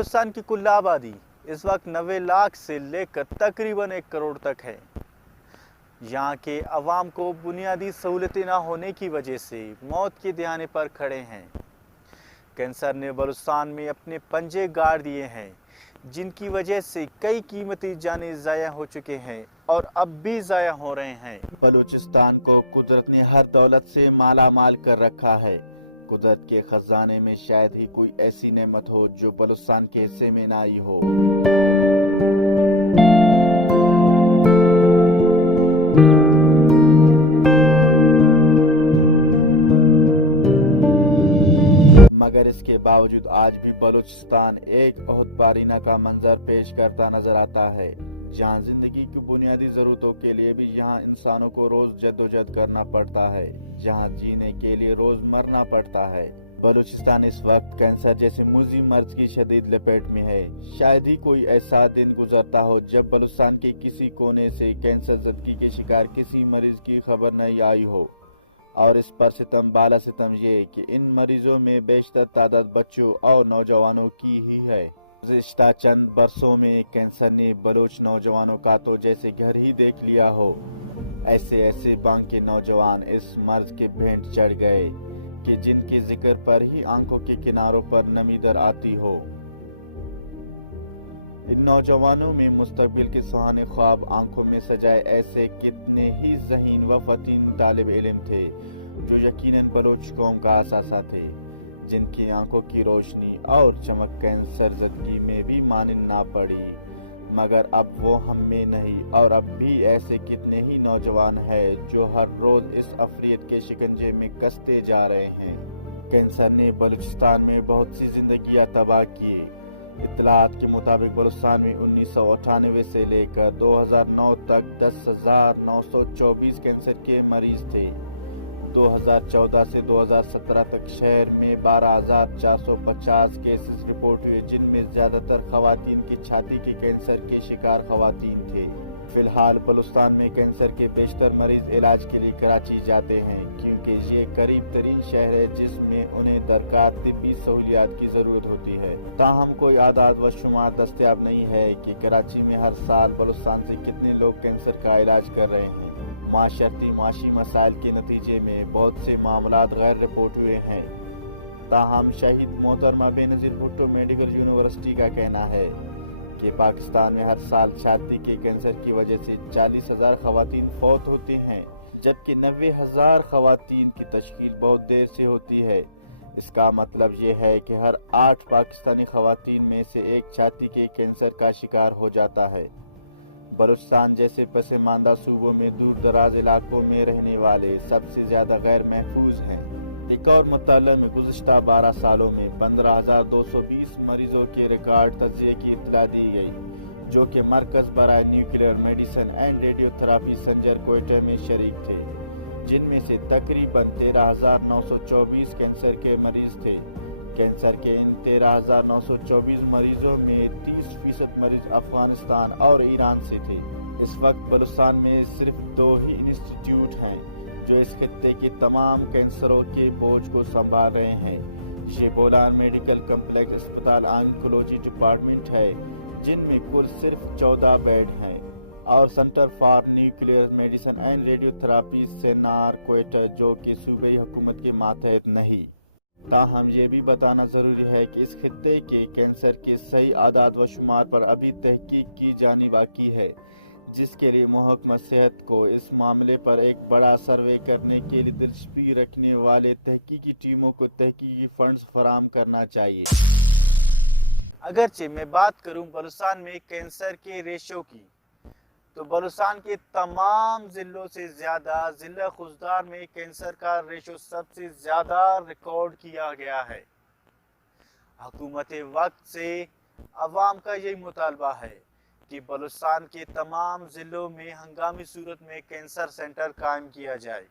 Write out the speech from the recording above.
बलूचिस्तान की कुल आबादी इस वक्त 90 लाख से लेकर तकरीबन 1 करोड़ तक है। यहाँ के अवाम को बुनियादी सहूलतें ना होने की वजह से मौत के दहाने पर खड़े हैं। कैंसर ने बलूचिस्तान में अपने पंजे गाड़ दिए हैं, जिनकी वजह से कई कीमती जानें ज़ाया हो चुके हैं और अब भी ज़ाया हो रहे हैं। बलूचिस्तान को कुदरत ने हर दौलत से माला माल कर रखा है। कुदरत के खजाने में शायद ही कोई ऐसी नेमत हो जो बलूचिस्तान के हिस्से में ना आई हो। मगर इसके बावजूद आज भी बलूचिस्तान एक बहुत बारीना का मंजर पेश करता नजर आता है, जहाँ जिंदगी की बुनियादी जरूरतों के लिए भी यहाँ इंसानों को रोज जद्दोजहद करना पड़ता है, जहाँ जीने के लिए रोज मरना पड़ता है। बलूचिस्तान इस वक्त कैंसर जैसे मुज़ी मर्ज की शदीद लपेट में है। शायद ही कोई ऐसा दिन गुजरता हो जब बलूचिस्तान के किसी कोने से कैंसर ज़दगी के शिकार किसी मरीज की खबर नहीं आई हो। और इस पर सितम बाला सितम ये कि इन मरीजों में बेशतर तादाद बच्चों और नौजवानों की ही है। गुज़िश्ता चंद बरसों में कैंसर ने बलोच नौजवानों का तो जैसे घर ही देख लिया हो। ऐसे ऐसे बांग के नौजवान इस मर्ज के भेंट चढ़ गए कि जिनके जिक्र पर ही आंखों के किनारों पर नमी दर आती हो। इन नौजवानों में मुस्तकबिल के सुहाने ख्वाब आंखों में सजाए ऐसे कितने ही ज़हीन व फतीन तालिब इल्म थे जो यकीनन बलोच कौम का असासा थे, जिनकी आंखों की रोशनी और चमक कैंसर ज़दगी में भी मानिन ना पड़ी। मगर अब वो हम में नहीं, और अब भी ऐसे कितने ही नौजवान हैं जो हर रोज इस अफलियत के शिकंजे में कसते जा रहे हैं। कैंसर ने बलूचिस्तान में बहुत सी जिंदगियां तबाह की। इत्तलात के मुताबिक बलूचिस्तान में 1998 से लेकर 2009 तक 10,924 कैंसर के मरीज थे। 2014 से 2017 तक शहर में 12,450 केसेस रिपोर्ट हुए, जिनमें ज्यादातर खवातीन की छाती के कैंसर के शिकार खवातीन थे। फिलहाल बलूचिस्तान में कैंसर के बेशतर मरीज इलाज के लिए कराची जाते हैं, क्योंकि ये करीब तरीन शहर है जिसमें उन्हें दरकार तिब्बी सहूलियात की जरूरत होती है। ताहम कोई आदाद व शुमार दस्तयाब नहीं है कि कराची में हर साल बलूचिस्तान से कितने लोग कैंसर का इलाज कर रहे हैं। माशरती माशी मसाइल के नतीजे में बहुत से मामलात गैर रिपोर्ट हुए हैं। ताहम शहीद मोहतरमा बेनज़ीर भुट्टो मेडिकल यूनिवर्सिटी का कहना है कि पाकिस्तान में हर साल छाती के कैंसर की वजह से 40,000 खवातीन फौत होते हैं, जबकि 90,000 खवातीन की तशकील बहुत देर से होती है। इसका मतलब ये है कि हर 8 पाकिस्तानी खवातीन में से एक छाती के कैंसर का शिकार हो जाता है। बलूचिस्तान जैसे पसमानदा सूबों में दूर दराज इलाकों में रहने वाले सबसे ज्यादा गैर महफूज हैं। एक और मुताला में गुज़िश्ता 12 सालों में 15,220 मरीजों के रिकॉर्ड तज्ज़िये की इत्तला दी गई, जो कि मरकज बराए nuclear medicine and radiotherapy CENAR Quetta में शरीक थे, जिनमें से तकरीबन 13,924 कैंसर के मरीज थे। कैंसर के इन 13,924 मरीजों में 30% मरीज अफगानिस्तान और ईरान से थे। इस वक्त बलूचिस्तान में सिर्फ 2 ही इंस्टीट्यूट हैं जो इस खित्ते के तमाम कैंसरों के बोझ को संभाल रहे हैं। शेबोलान मेडिकल कम्प्लेक्स अस्पताल ऑन्कोलॉजी डिपार्टमेंट है, जिनमें कुल सिर्फ 14 बेड हैं, और centre for nuclear medicine and radiotherapy सेनार कोयटा, जो कि सूबाई हुकूमत के मातहत नहीं। ताहम ये भी बताना जरूरी है कि इस खित्ते के कैंसर के सही आदाद व शुमार पर अभी तहकीक की जानी बाकी है, जिसके लिए महकमा सेहत को इस मामले पर एक बड़ा सर्वे करने के लिए दिलचस्पी रखने वाले तहकीकी टीमों को तहकीकी फंड्स फराहम करना चाहिए। अगरचे मैं बात करूं बलूचिस्तान में कैंसर के रेशो की, तो बलूचिस्तान के तमाम जिलों से ज्यादा जिला खुजदार में कैंसर का रेशो सबसे ज्यादा रिकॉर्ड किया गया है। हुकूमत वक्त से अवाम का यही मुतालबा है कि बलूचिस्तान के तमाम जिलों में हंगामी सूरत में कैंसर सेंटर कायम किया जाए।